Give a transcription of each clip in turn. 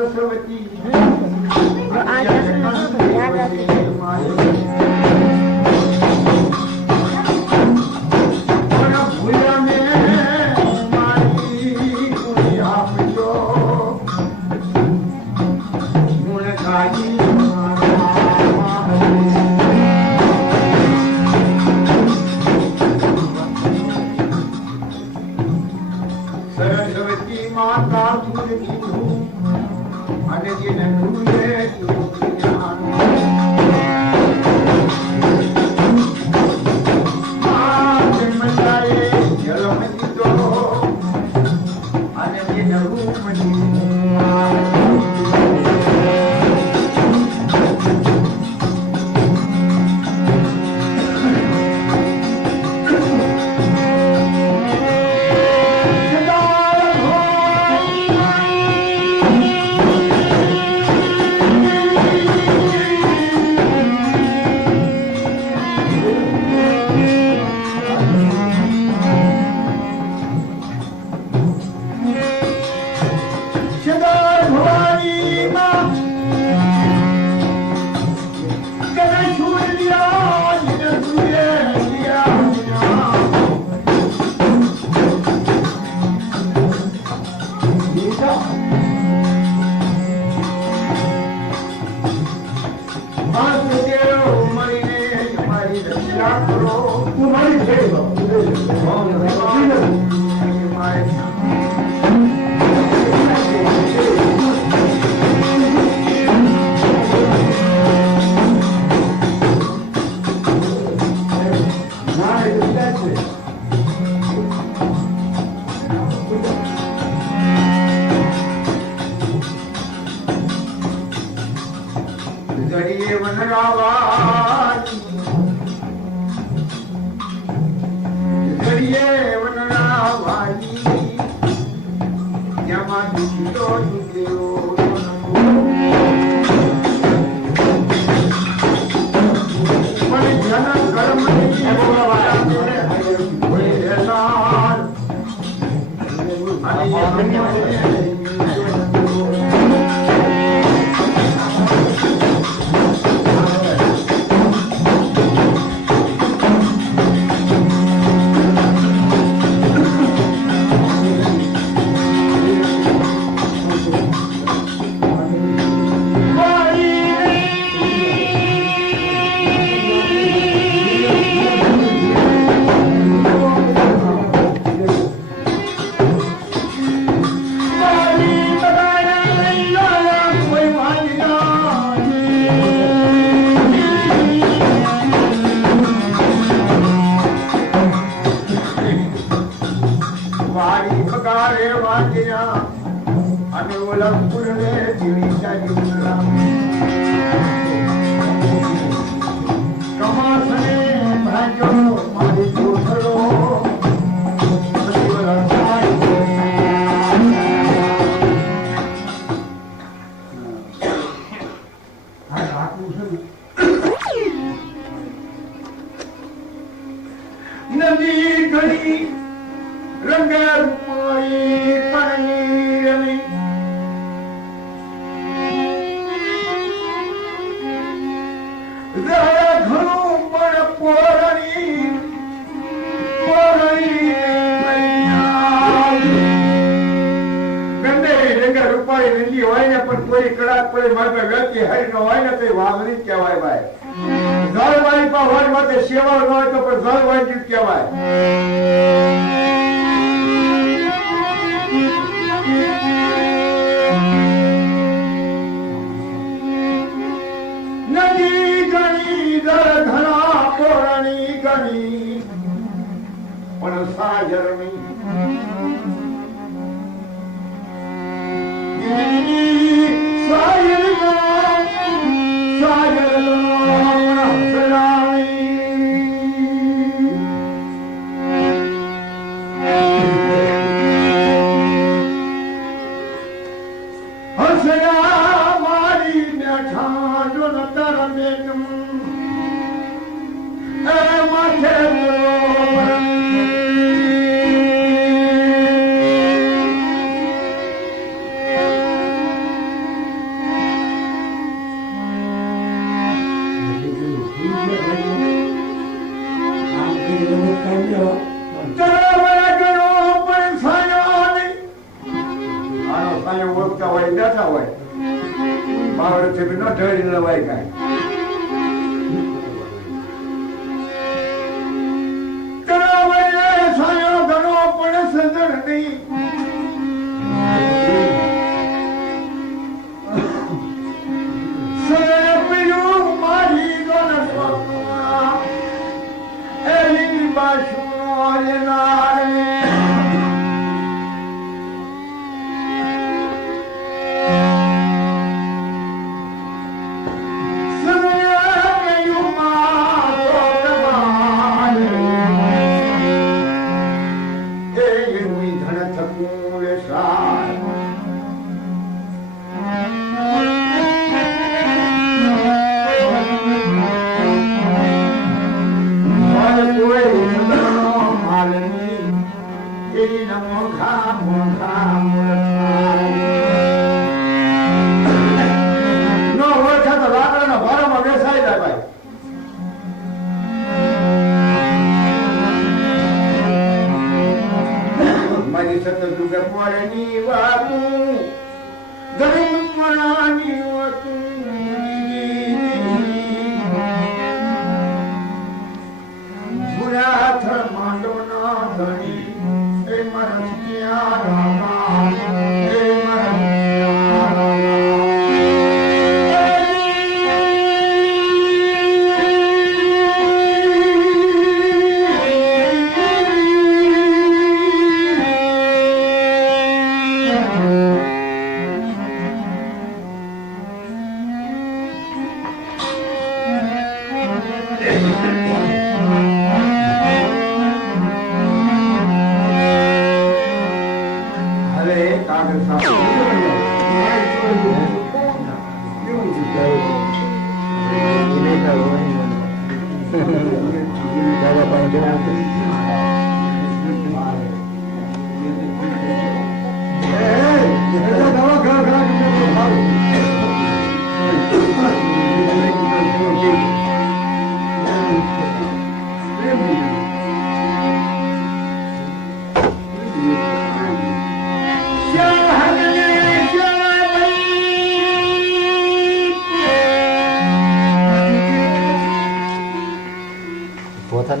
सरस्वती आज याद आती है। सरस्वती माता दूध कीधुं અને જેને ભૂલે જડીએ વનરાવાજી જડીએ વનરાવાજી જેમાં દુખતો દુખ્યો પણ જન કર્મની નદી ઘડી રંગ રૂપાઈ પાણી રમી ઘણું પણ પોરણી ગંદે રંગ રૂપાઈ રંગી હોય ને પણ કોઈ કડાક કોઈ મારે વ્યક્તિ હરી ન હોય ને તો વાવરી કહેવાય ભાઈ જળવાળી પર હોય માટે સેવા ન હોય તો પણ જળવાળી કહેવાય નદી ગણી જળ ઘણા પોરણી ગણી પણ સાજરની બાવળથી બી ન ઢળી લવાય કાંઈ. તળાવડે છાયો ઘણો પણ સજણની સરેપીયું મારી ગોનસમાં એલી બાશુનો લેનારે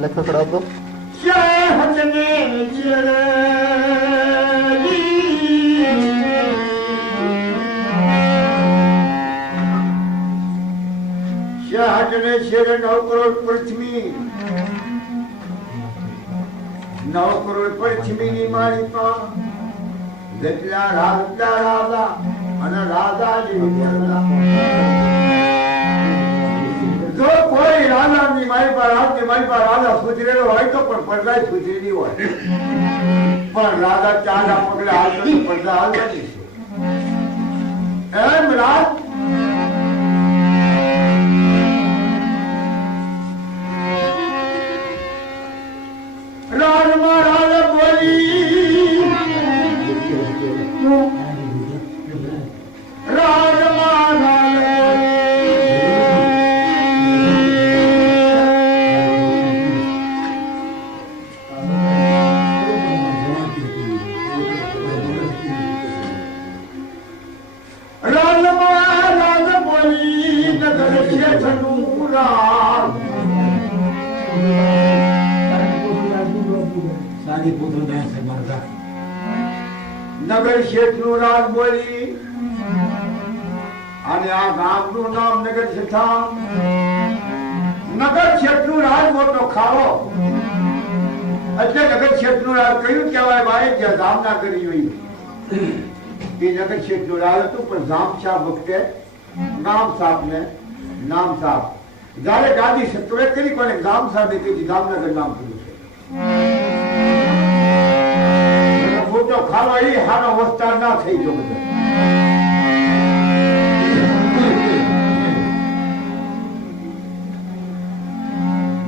लख करो शाहजने शेर 9 करोड़ पृथ्वी 9 करोड़ पृथ्वी ની માલિકા જેટલા રાજા અને રાજાજી વિદ્યાલા જો કોઈ રાજાની મારી પર રાજા સુધરેલો હોય તો પણ પ્રજા સુધરેલી હોય પણ રાજા ચાંદા પગલે હાલતો પ્રજા હાલવાની છે એમ રાજ નગર શેઠ નું રાજ બોલી અને આ ગામ નું નામ નગર શેઠા નગર શેઠ નું રાજ મોટો ખાવો એટલે નગર શેઠ નું રાજ કયું કહેવાય ભાઈ જ્યાં જામના કરી જોઈ એ નગર શેઠ નું રાજ હતું પણ જામ સાહેબ વખતે નામ સાહેબ ને નામ સાહેબ જયારે ગાદી સત્વે કરી કોને ગામ સાહેબ કીધી જામનગર નામ કર્યું છે મોટો ખાલો એ હાનો વસ્તાર ના થઈ ગયો બધો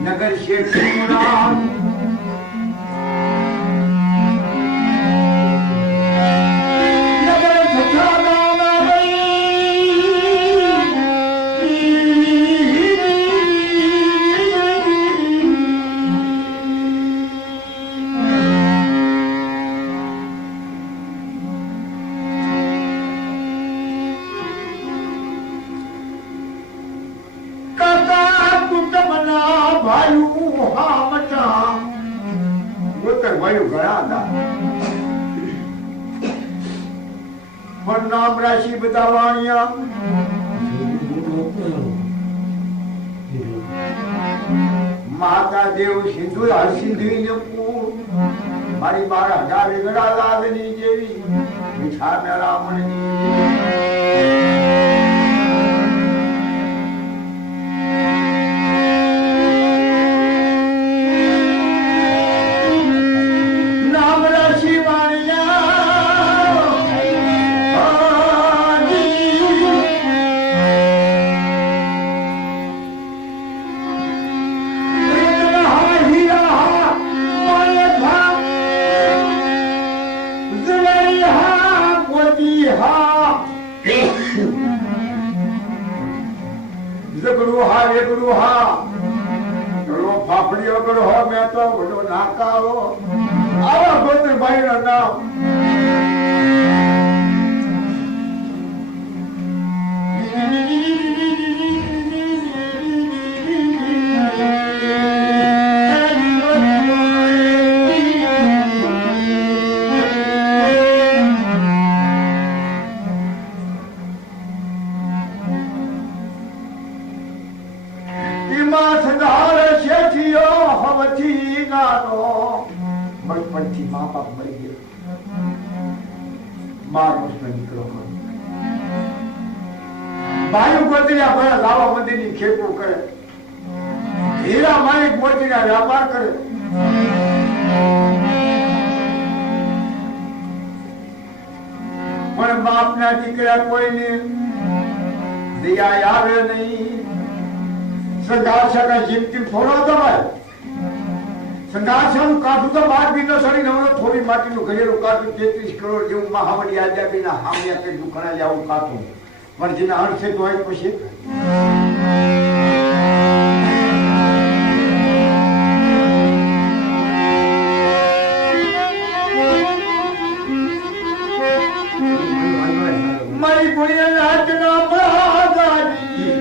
નગર શેઠ નું નામ વયું ઘણા હતા પણ નામ રાશિ બધા વાણિયા માતા દેવ સિંધુ સિંધી ને મારી મારા ગાડી ગડા લાદની જેવી મીઠા મેળામણની પણ જેના અર્થે તો હોય પછી મારી ગુણિયા નાચના બાગાજી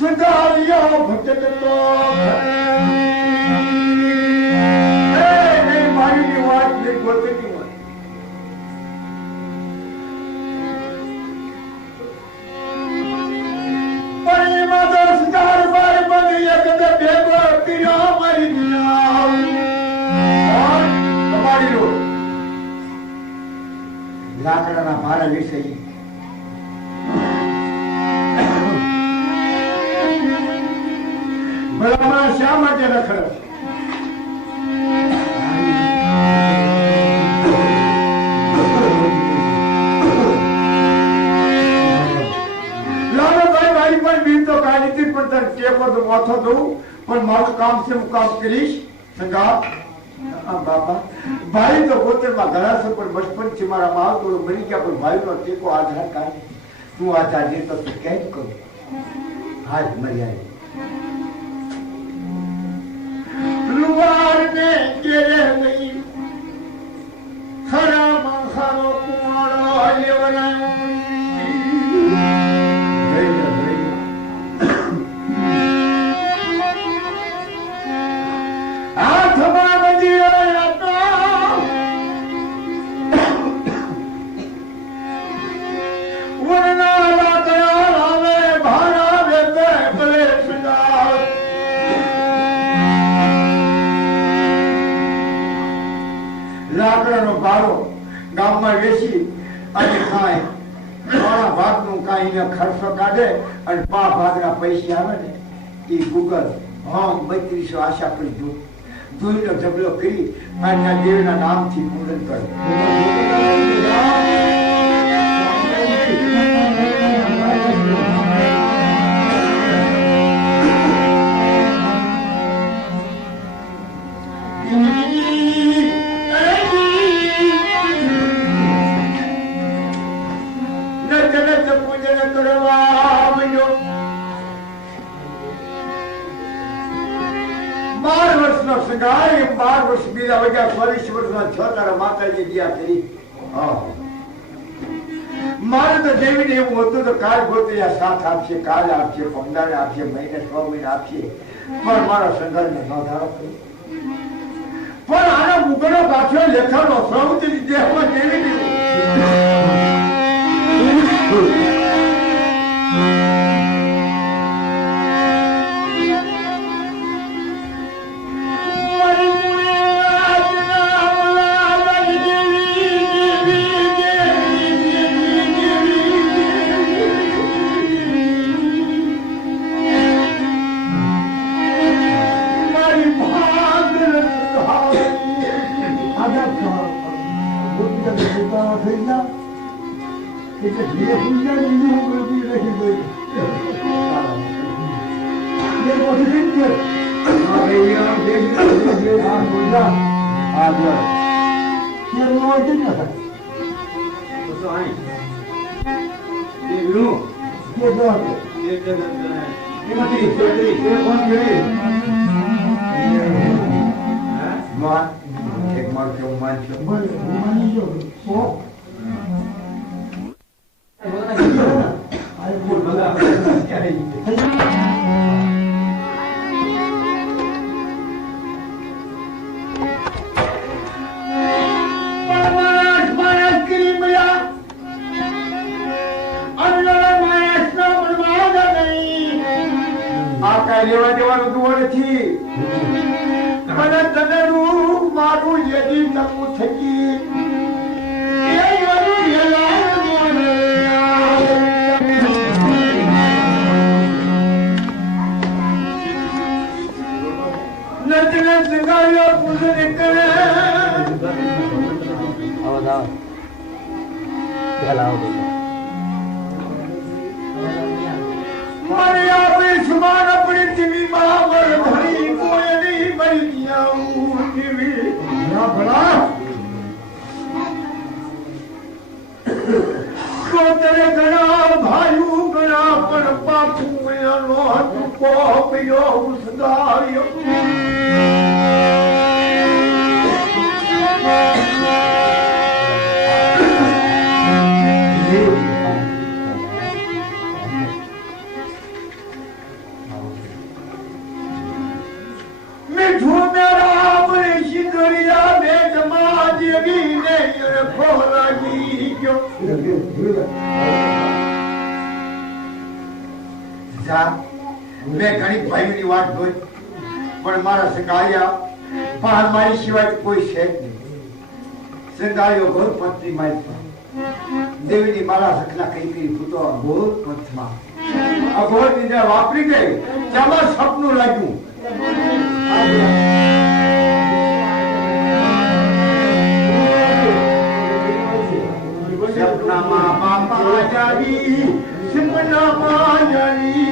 સદાલિયો ભટકતો મારી વાત ને ગોતની લાકડાના ભારા વિશે ભલામણ શા માટે રખડે લાલાભાઈ મારી પણ બીજ તો કાઢી હતી પણ તારે ટેકો તો ઓછો દઉં પણ મારું કામ છે હું કામ કરીશ સંગા બાપા ભાઈ તો પોતેમાં ઘણા છે પણ બચપન થી મારા માલ તો મરી ગયા પણ ભાઈ નો ટેકો આધાર કાઢે તું આધાર દે તો તું કેમ કરું હાજ મર્યાદા લુવાર ને કેરે નહીં ખરા માખરો કુવાળો લેવરાયો લાકડાનો ભારો ગામમાં વેચી અને ખાય ઘણા ભાગનું કાંઈ ખર્ચો કાઢે અને 5 ભાગના પૈસા આવે ને એ ગૂગલ 3200 આશા કરી દો ધૂળનો ઝબલો કરી અને દેવના નામથી પૂરણ કરે મારે તો દેવીને એવું હતું તો કાલ ગોતરિયા સાથ આપશે કાલ આપશે પમદાને આપશે મહિને 6 મહિને આપશે પણ મારા સંઘારને બાધા આપો. પણ આનો મુગડો પાછો લેખાનો સૌથી દેહમાં કેવી દીધો. मैं घणी भाई की बात જોઈ પણ મારા સગાયા પણ મારી સિવાય કોઈ છે નહીં. સગાયો ઘોર પત્ની મારી દેવીની મારા સખના કઈ ફૂટો ઘોર પથમાં અઘોર દીને વાપરી ગઈ તેમાં સપનું લાગ્યું. સપનામાં બાપા જાવી સપનામાં જાવી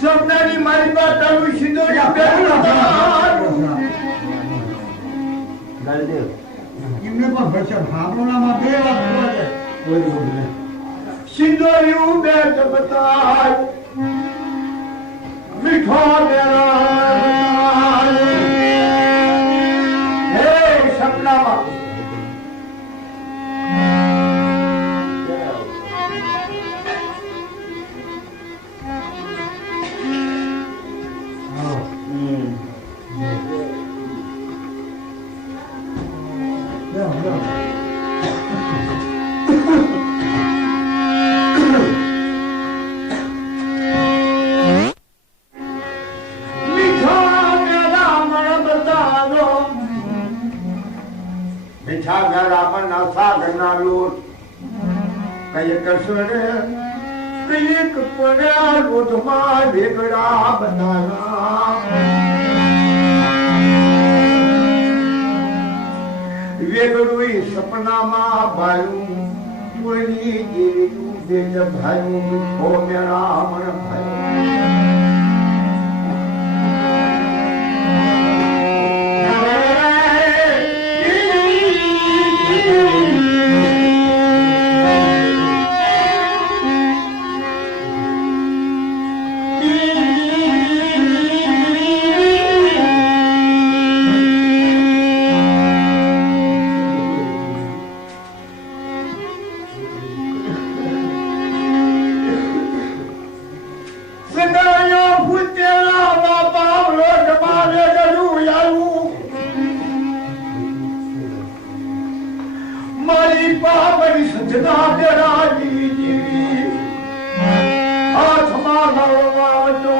સપનાની મારી વાત આવું સીધો એમને પણ ભરસા ભાવનામાં બે વાત છે. કોઈ બોલે સિંદોરિયું બે જબતાય મીઠો મેરા હે સપનામાં સાગરના લોટ કઈ કરશો રે કઈક પડ્યા લોટમાં વેગડા બનાના વેગડું સપનામાં ભાયું કોઈની જેવું દેજ ભાયું છો મેરા મન ભાયું जना तेरा जी हाथ मारो तो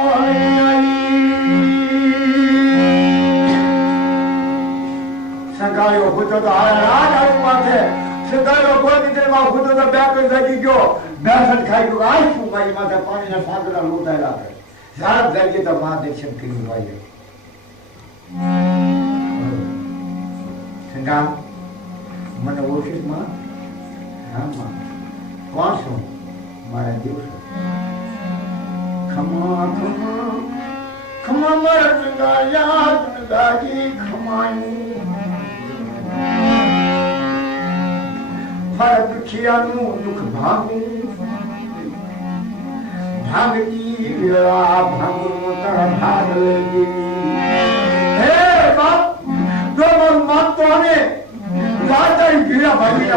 संगायो होतो तो आज पासे संगायो कोई दिन में होतो तो बैक लगी गयो बैसन खाई गयो आज तू भाई माथे पानी ना सागरा लोटा लागे सारा जगे तो मां दर्शन करी भाई संगा मन ओशिस मां हां मां कौन सो मारा देव खमा खमा खमा मर संगा याद लागी खमाई हर दुखियानु दुख भागू भागती वेला भागू तर भाग लगी हे बाप जो मन मानतो ने राजा ही गिरा भागी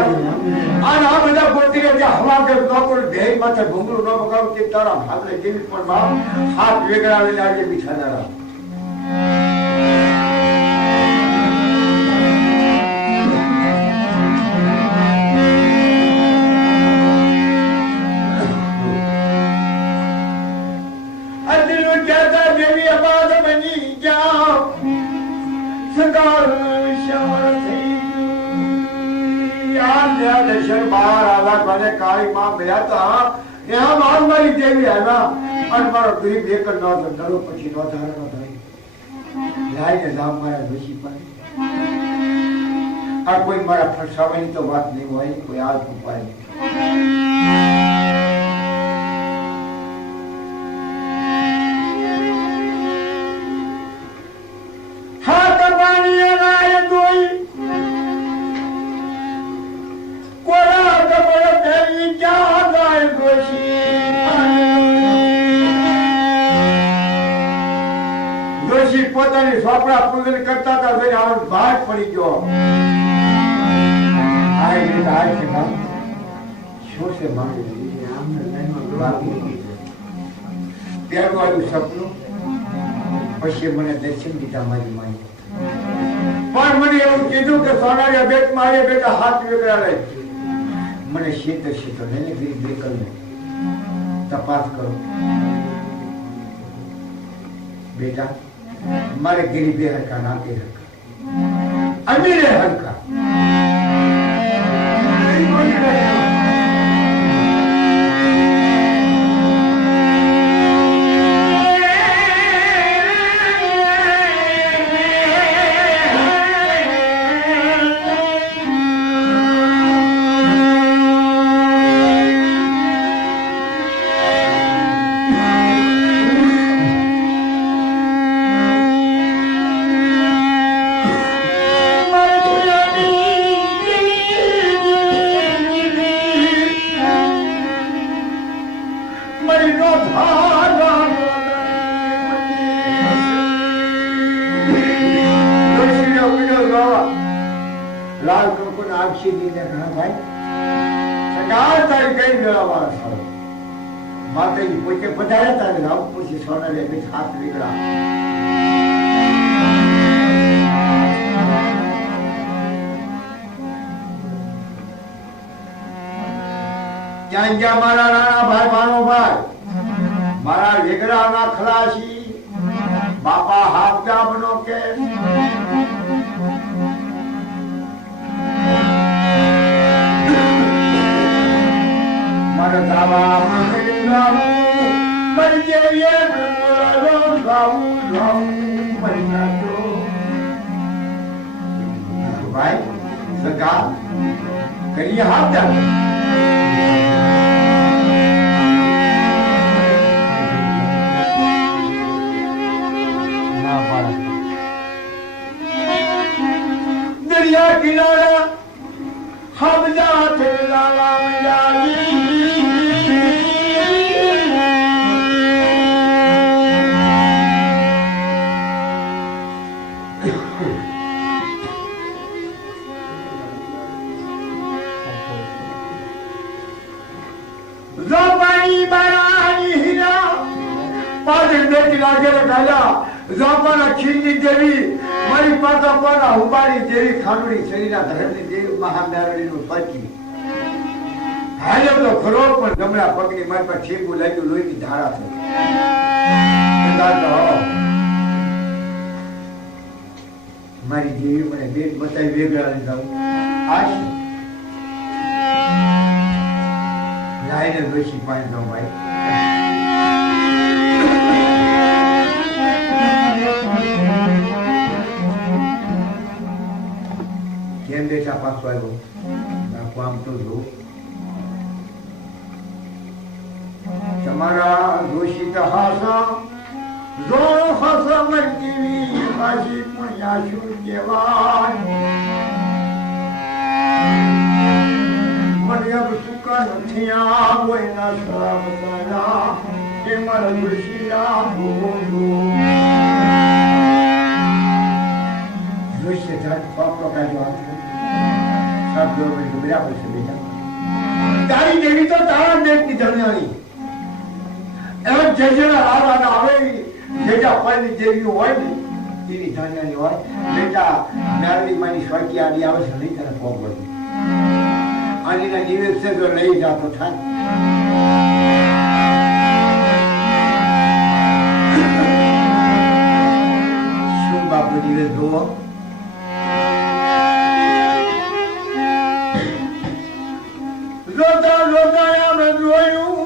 आना બધા બોલતી કે હવા કે નોકર ભેગ માથે ઘુંગરું ન બગાવ કે તારા ભાગ લઈ જેવી પણ બાપ હાથ વેગળાવીને આજે બિછાનારા दर्शन बाहर आला कोने काली मां मिला था यहां मां मारी देवी है ना और मारो गरीब लेकर ना तो डरो पछी ना धारा ना भाई लाए के नाम मारा दोषी पर और कोई मारा फरसावनी तो बात नहीं हुई कोई आज को पाए हाथ पानी लगाए कोई दोषी પોતાની સોપડા પૂજન કરતા હતા ભાઈ આવ ભાગ પડી ગયો આય ને આય છે કામ શું છે માંગે બાકી પેલું આવ્યું સપનું પછી મને દર્શન દીધા મારી માએ પણ મને એવું કીધું કે સોનારી બેટ મારે બેટા હાથ વેગળા લઈ મને શીત શીતો ને ગરીબ બેકલ તપાસ કરો बेटा हमारे गरीब हल्का नाते हल्का अमीर हल्का लाल को नाक्षी जी ने कहा भाई सरकार तारी कई मेरा वाला साल माता जी पोते पधारे तारे राव पूछे सोना ले बीच हाथ बिगड़ा क्या मारा राणा भाई भानो भाई मारा बिगड़ा ना खलासी बापा हाथ क्या बनो के दावा मर ये भाई सरकार करिए हाथ जा दरिया किनारा हम जाते लाला जापाना खींची देवी मारी पाता पाना हुबारी देवी खानड़ी शरीरा धरती देवी महामेरणी नु पची હાલો તો ખરો પણ ગમલા પગની મારી પર ઠેકું લાગ્યું લોહીની ધારા થઈ મારી જેવી મને બેટ બતાવી વેગળા લીધા આશ લાઈને બેસી પાણી દો ભાઈ કેમ બેટા પાછો આવ્યો બાપુ આમ તો જો તમારા દોષિત હાસા જો હાસા મરતી પાછી પણ યાશુ કહેવાય મર્યાદ સુકા નથી આ કોઈના શ્રાપ દાદા કે મારા દોષિયા બોલો દોષિત હાથ પાપડો કાઢ્યો સાત દોડ બરાબર છે બેટા તારી દેવી તો તારા દેવની ધન્યાની એમ જજણા આવાના આવે જેટા પરની દેવી હોય ને એની ધન્યાની હોય બેટા નારળી માની સ્વર્ગી આડી આવે છે નહીં તને પોપ બધું આનીના નિવેદ છે તો લઈ જાતો થાય શું બાપુ નિવેદ જોવો રોતા રોતા એમ જોયું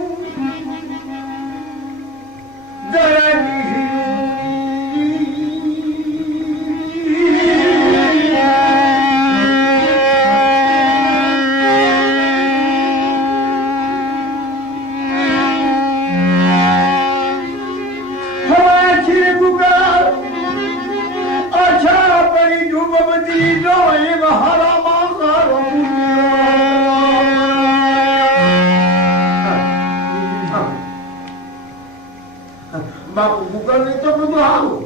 બાપુ મુકલ ને તો બધું આવું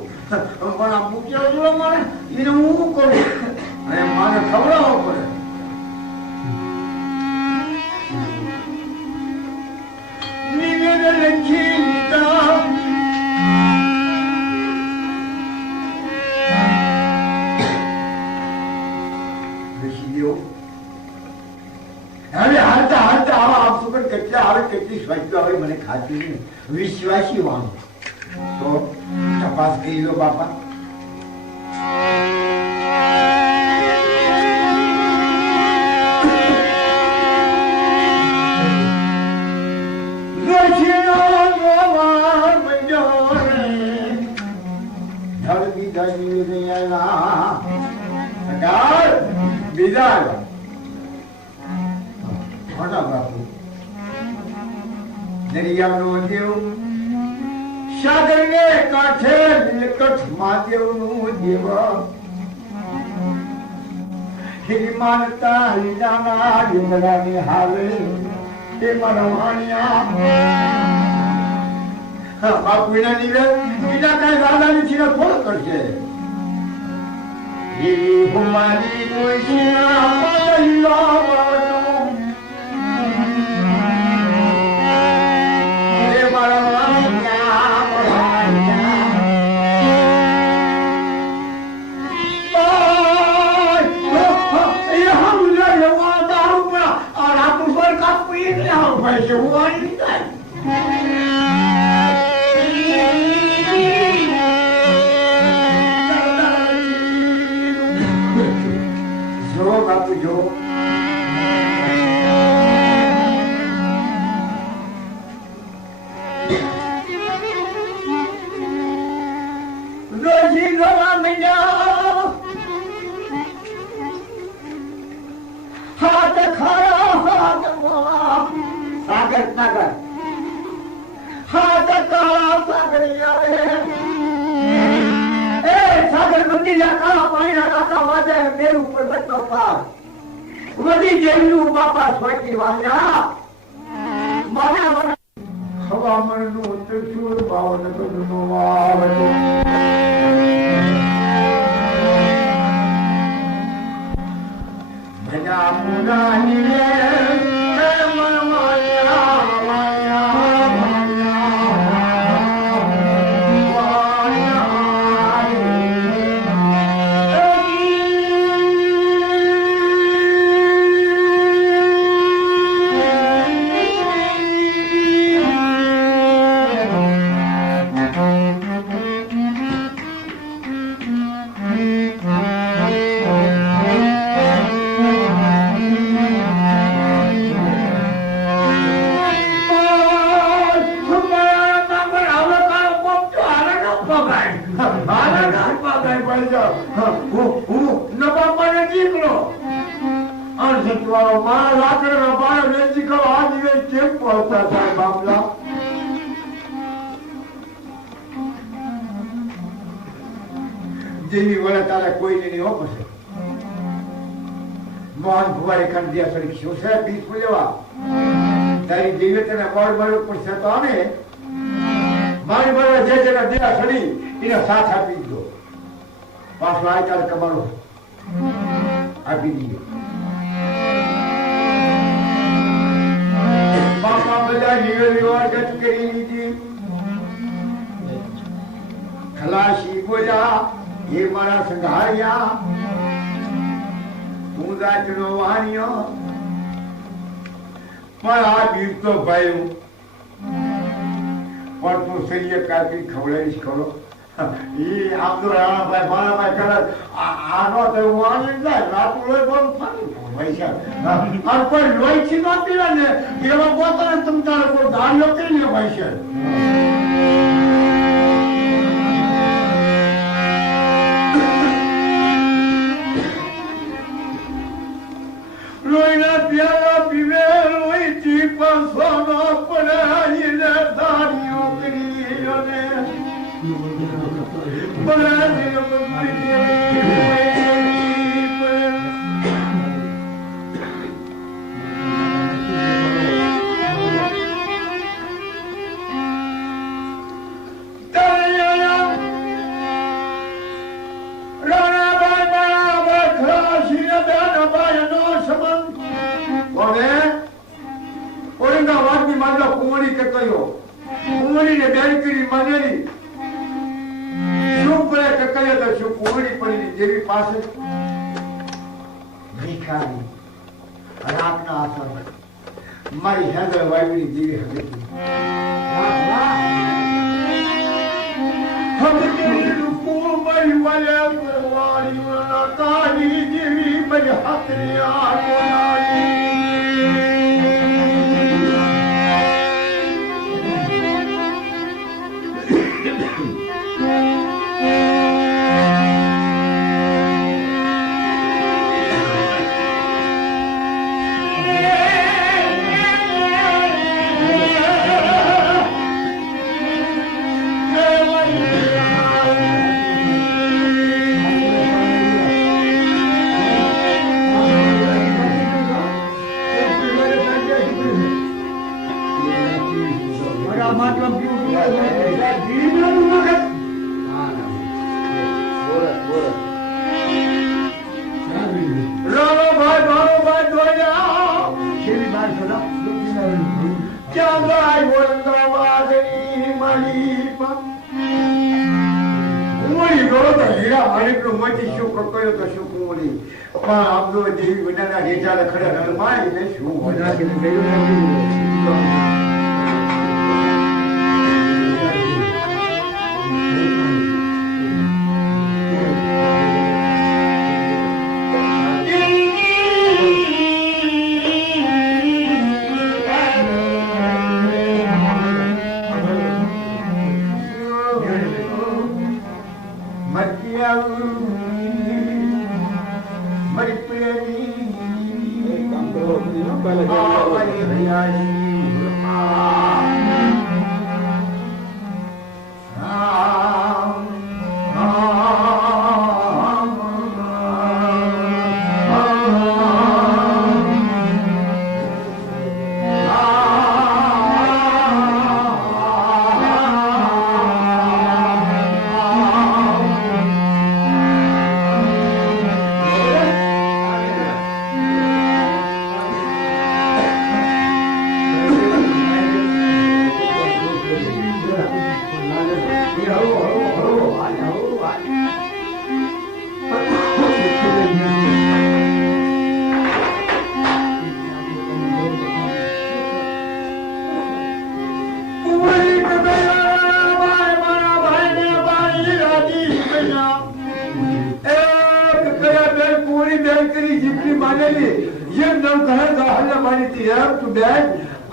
પણ આ મૂક્યો જો મારે એને હું કરું અને મારે ખવડાવવો પડે નિવેદ લખી લીધા હવે હાલતા હાલતા આવા આપશું પણ કેટલા આવે કેટલી સ્વાસ્થ્ય આવે મને ખાતી નહીં વિશ્વાસી વાળું તો તપાસ કરી લો બાપા બીજા મોટા બાપુ દરિયાનો દેવ સાગર ને કાંઠે નીલકંઠ મહાદેવ નું દેવ હિરી માનતા લીલાના ડુંગરા ની હાલે તે મારા વાણિયા બાપુ એના નિવેદ બીજા કઈ દાદા ની ચીરા થોડો કરશે હિરી હુમારી કોઈના હવામાનનું ત્રિશુળ ભાવનગરનું વાવડું ભજા પુરાની હું નવાબાને દીકરો અને સચવાળો મારા લાકડાના બાળા વેચી કહો આ દિવસ કેમ પહોંચતા થાય બાપલા જેવી વળે તારે કોઈને નહીં હો પછી મોહન ભુવારી કંડિયા સડી શું છે બીજ લેવા તારી જેવી તને મોડ મળવું પડશે તો આને મારી બરાબર જે જેના દેવા સડી એને સાથ આપી દીધો પાછો આ તારે કમાડો આપી દીધો બાપા બધા નિવેલીઓ ગત કરી લીધી ખલાસી બોલ્યા એ મારા સંઘારિયા હું રાતનો વાણિયો પણ આ બીર તો ભાઈ પણ તું સરિયે કાપી ખવડાવીશ ખરો એ આમ તો રાણાભાઈ મારાભાઈ કરે આનો તો વાણી જાય રાતું લોહી બહુ ફાવી પૈસા અને કોઈ લોહી થી ન પીવે ને એવા પોતાને તમ તારે કોઈ દાડીઓ કરીને પૈસા લોહીના પ્યાલા પીવે લોહી થી પાસવાનો પડાઈને દાડીઓ કરીને કુંવરી કે કયો કુંવરી ને બેન કરી માનેલી શું પડે કે કયો તો શું કુંવરી પડી જેવી પાસે ભીખારી રાતના આસર મારી હેદર વાયડી જેવી હતી હમકેરી રૂપો મારી વાયા વાળી વાળા કાળી જેવી મારી હાથની આકોલાની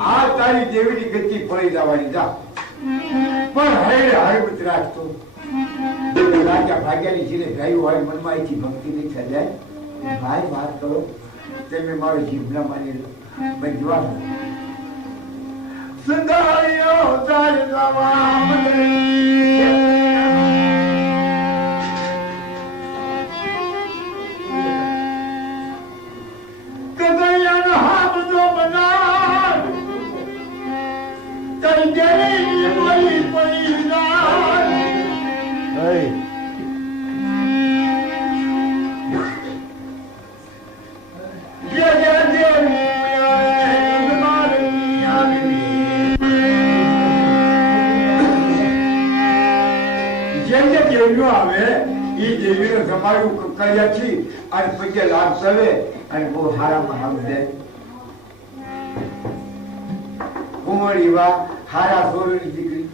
આ તારી જેવી ગતિ પડી જવાની જા પણ હરે હરે રાખતો રાજા ભાગ્યાની જીલે ગાયું હોય મનમાં એથી ભક્તિ નહીં થઈ જાય ભાઈ વાત કરો તમે મારી જીભના માની મેં જોવા સંગાળ્યો ચાલવા મને કગૈયાનો હાથ જો બનાર તઈ ગઈ મળી પડી જાય આવે એ દેવીનો તમારું કર્યા છે અને પછી લાભ કરે અને બહુ હારામાં સમજે કુંવરી વા હારા સોરની દીકરી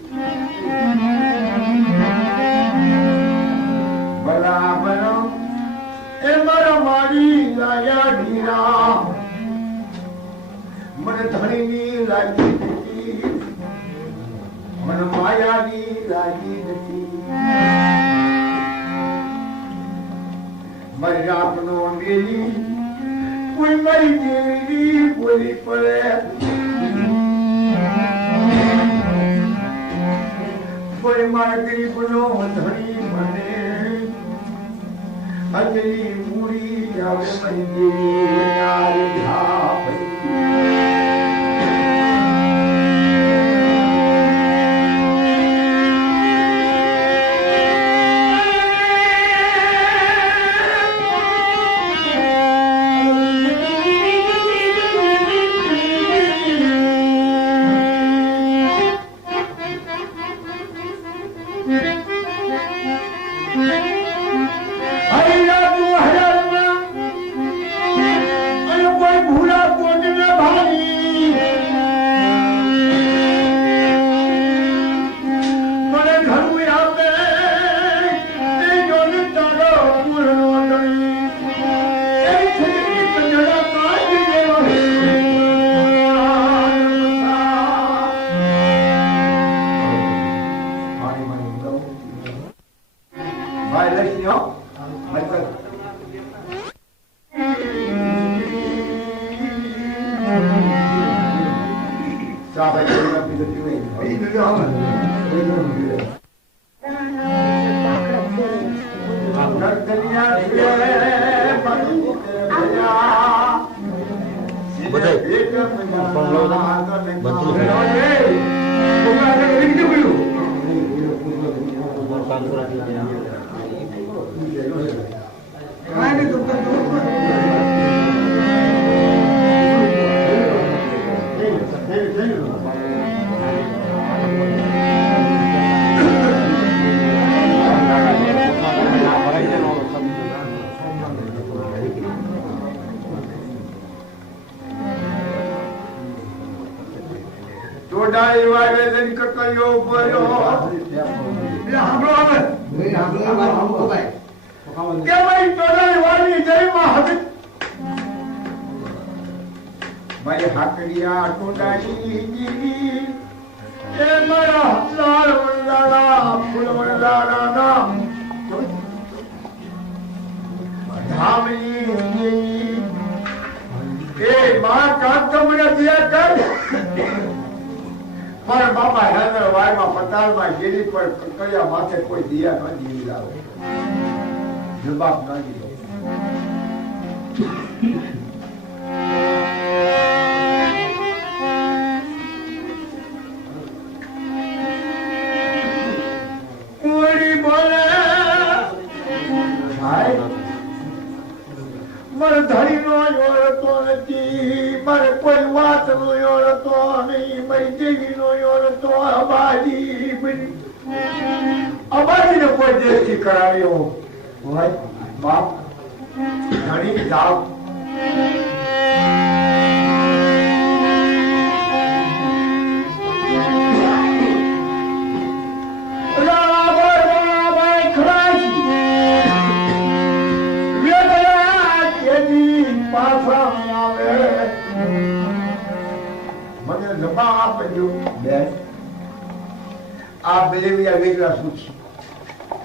બરાબર એ મારા મારી લાયા ઢીરા મને ધણીની લાગી નથી મને માયાની લાગી નથી મારી આપનો મેલી કોઈ મારી દેવી બોલી પડે કોઈ મારા ગરીબનો ધણી મને અજલી મૂડી આવે મારી દેવી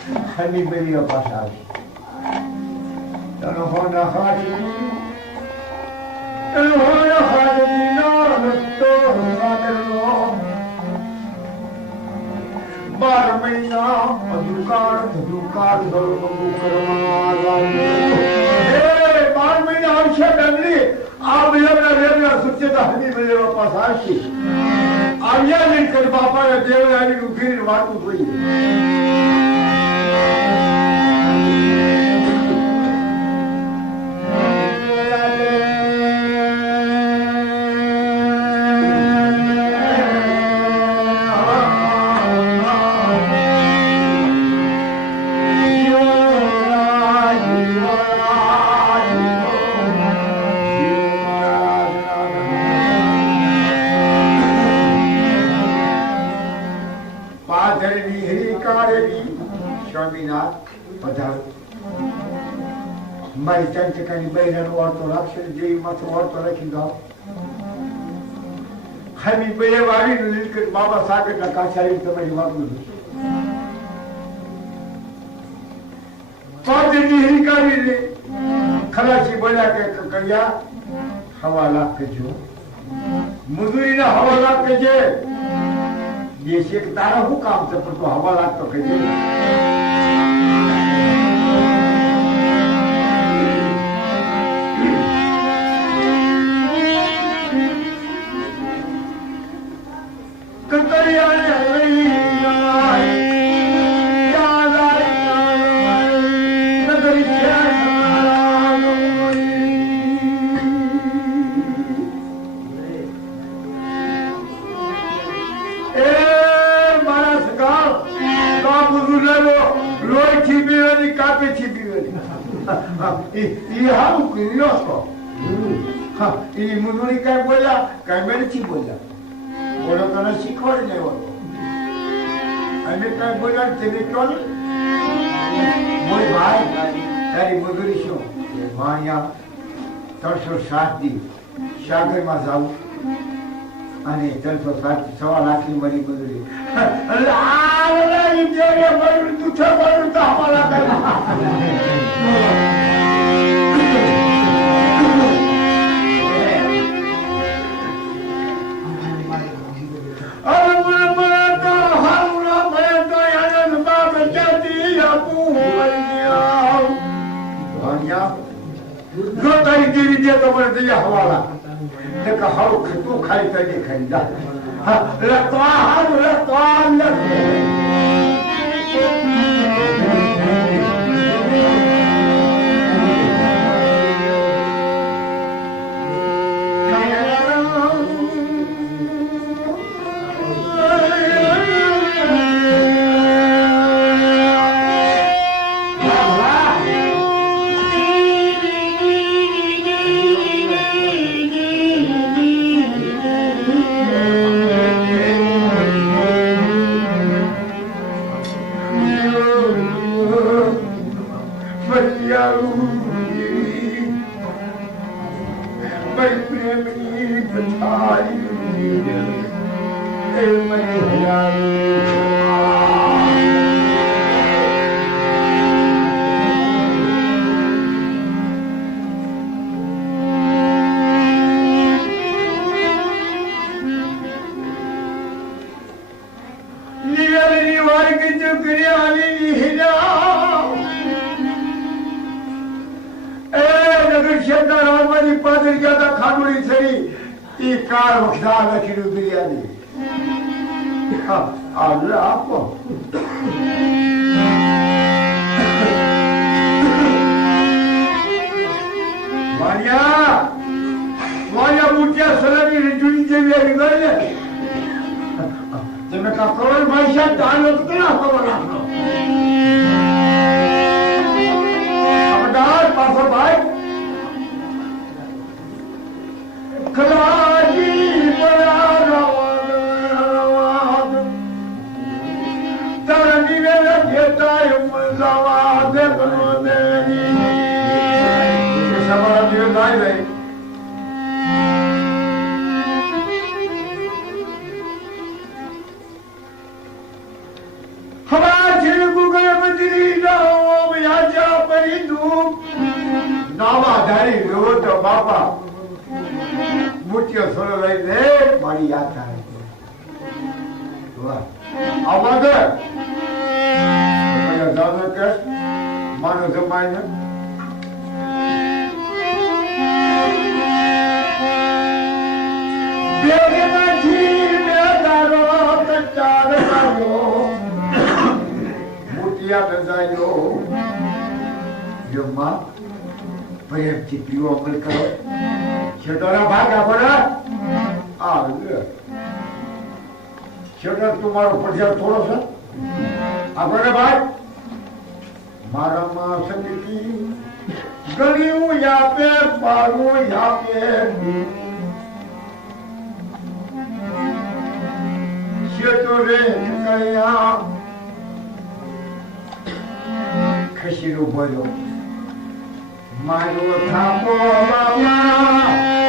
हनी मेरी पास dan hoona gaat en hoona gaat die naar het toren gaat बार महीना दुकान बार महीना आयुष्य डंगरी आप रेवना सुचेता हमी मेरे वापस आशी आया लेकर बापा या देवरानी को गिर वाटू हुई मारी चंच कहीं बहन और तो रक्षण जी मत और तो रखिंदा हमी बे वाली नीलकंठ बाबा सागर का काचारी तुम्हारी वागु पाद निहरी कारी ने खलासी बोला के ककड़िया हवाला के जो मजदूरी ना हवाला के जे ये शेख तारा हु काम से पर तो हवाला तो के जे ini muduri kai bola kai merchi bola bola kana sikhor ne wo ane kai bola tene tol moi bhai tari muduri sho maya 307 di sagar ma jau ane 307 sawa lakh ni mari muduri Allah ini jere baru dutha baru ta hamara kara dia tu berdaya hawala, dekat haru ketu kali tadi kerja. Tuhan. हमारा નાવાધારી રહ્યો તો બાપા મૂર્તિઓ સોનો લઈને મારી યાદ થાય આવા દે જાણે કે માનો જમાય ને મૂર્તિયા નજાયો યમ્મા પ્રેમથી પીવો અમલ કરો છેટોના ભાગ આપણા છેટો તમારો પડછાયો થોડો છે આપણે ભાઈ મારામાં સંગીતી ગળ્યું યાપે પારું યાપે છેટો રે કયા ખસીરો ભર્યો મારો થાપો બાબા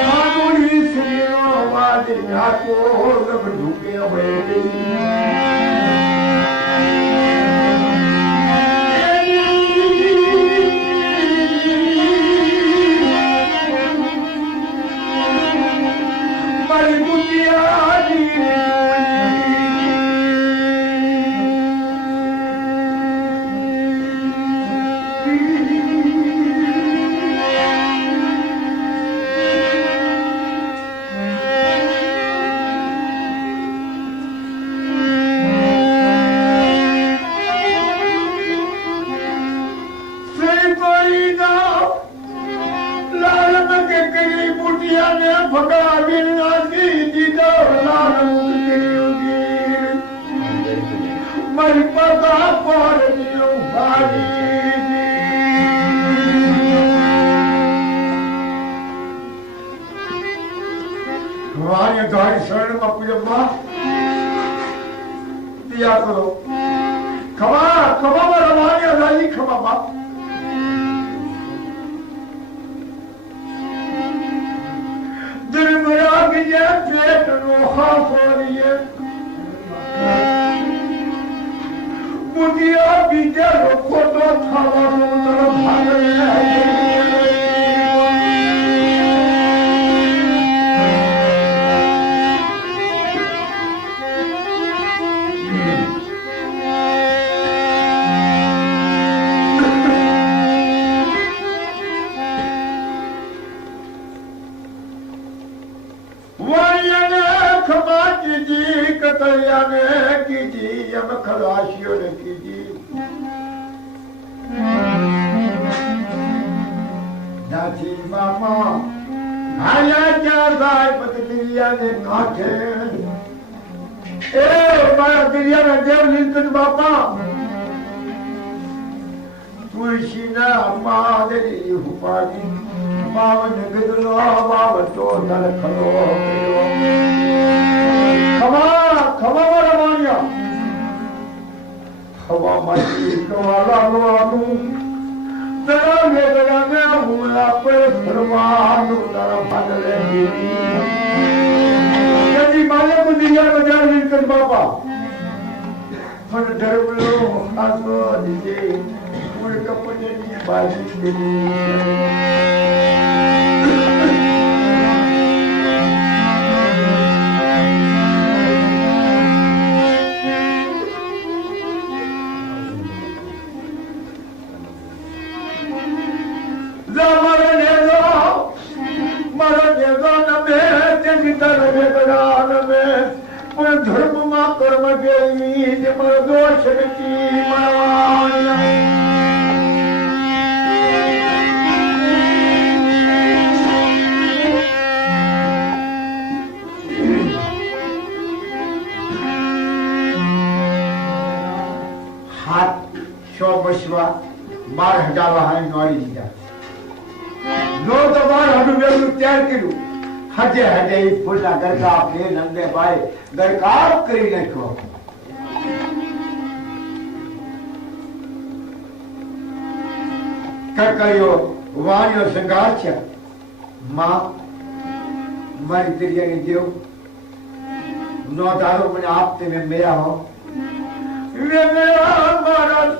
મારી સુનો વાદે આકો રબ ઢુકે હોય મારી મુટિયા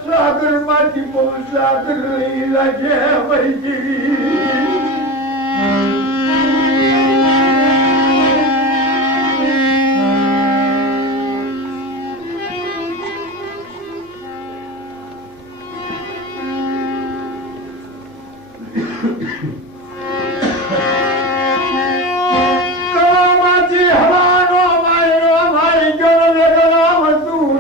सागर माटी सागर लीला जय કામાથી હવાનો માયરો મારી ગયો વેગળા હતું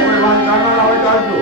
કોઈ વાત ગાનો આવે ચાલજો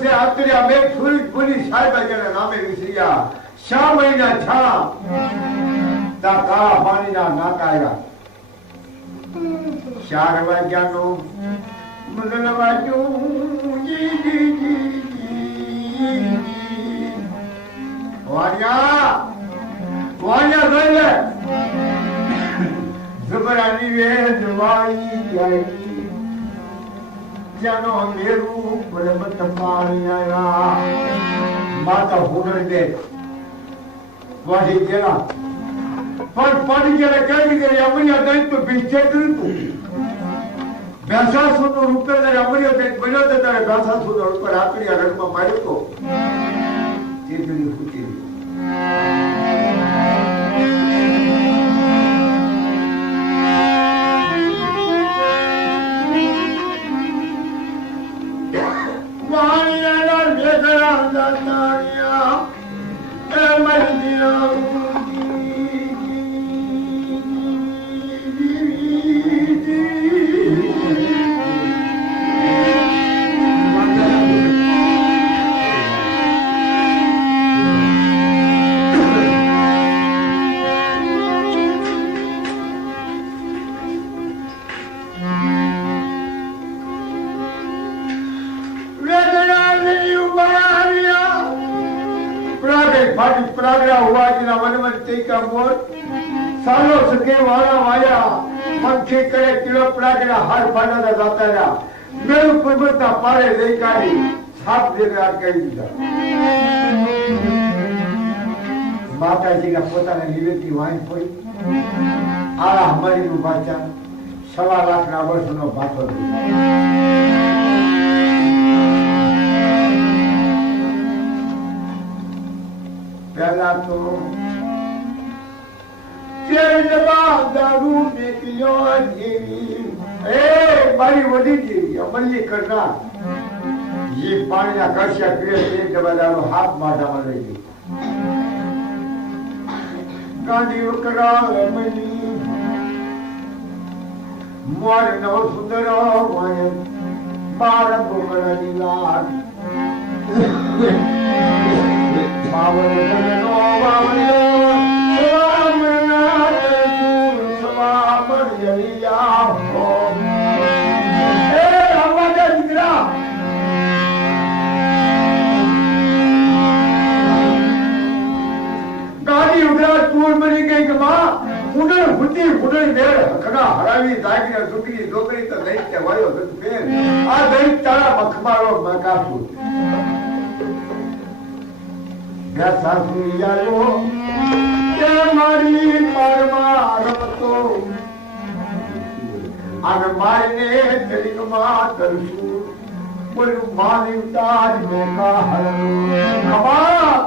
से आतरिया में सूरज पुरी साहिब के नामे विसरिया शा महीना छा ता काला पानी ना नाकाया चार वाग्यानो मुदन वाजू जी जी जी वारिया वारिया गले ज़बरानी वे दवाई आई जानो मेरू बरबत पारिया माता हुनर दे वाजी जेला पर पानी के कहीं के अमरिया दिन तो बिस्ते तू वैसा सुनो रुपए दे अमरिया दिन बनो ते तेरे वैसा सुनो ऊपर आखिरी रंग में मारे तो तीसरी फुटी वाया ना बेदरा दानिया ए मदीना प्रागरा हुआ जिना मन मन का मोर सालो सके वाला वाया पंखे करे किलो प्रागरा हर बना दा जाता रहा मेरू पर्वत पारे लेकारी साथ दे रात कही दिया माता जी का पोता ने निवेदी वाइन होई आला हमारी बाचा 1.25 लाख ना वर्ष नो बातो पहला तो दारू में पियो देवी ए बड़ी बड़ी देवी अमल ये करना ये पानी ना कष्ट पीड़े एक दबा दारू हाथ माटा मर रही गांधी उकरा मनी मोर नव सुंदर माय बार बोगड़ा नीलार बावल नो बावल खड़ा हरावी दागी दुखी दोगरी तो नहीं के वायो फिर आ नहीं तारा मखमारो मकासु गसा सुयालो के मारी परमारम तो अन मारने तेरी मा तरसू बोल मानी उतार में का हरनो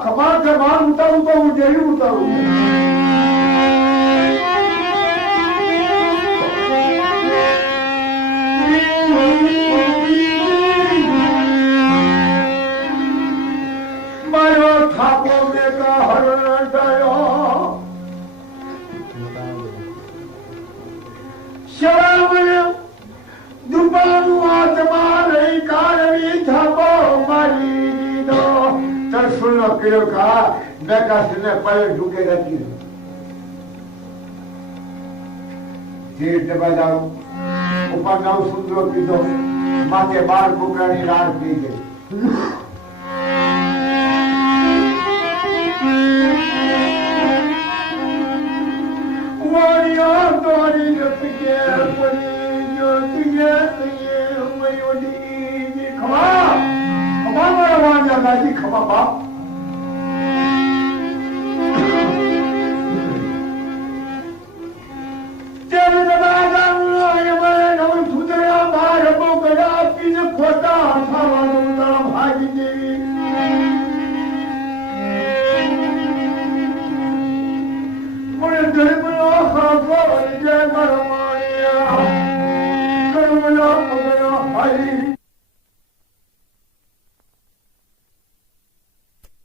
खमा के मानता हूं तो जरूर उतारू थापो में का हरण दयो शराब दुपानु आत्मा नहीं कारवी थापो मारी दो तर सुनो किलो का बेका सुने पहले ढूके रहती है तीर दबा जाओ ऊपर नाव सुंदर पी दो माथे बार बुकरानी रात पी गई Dori jo tuge pari jo tuge mayo di khama mara wanja gaji khama ba tere da da ya mare no thudra bar bo gada pin khota thawa da bhaji devi mare dharma Jai Maramaya, Karmala Pagana Hari.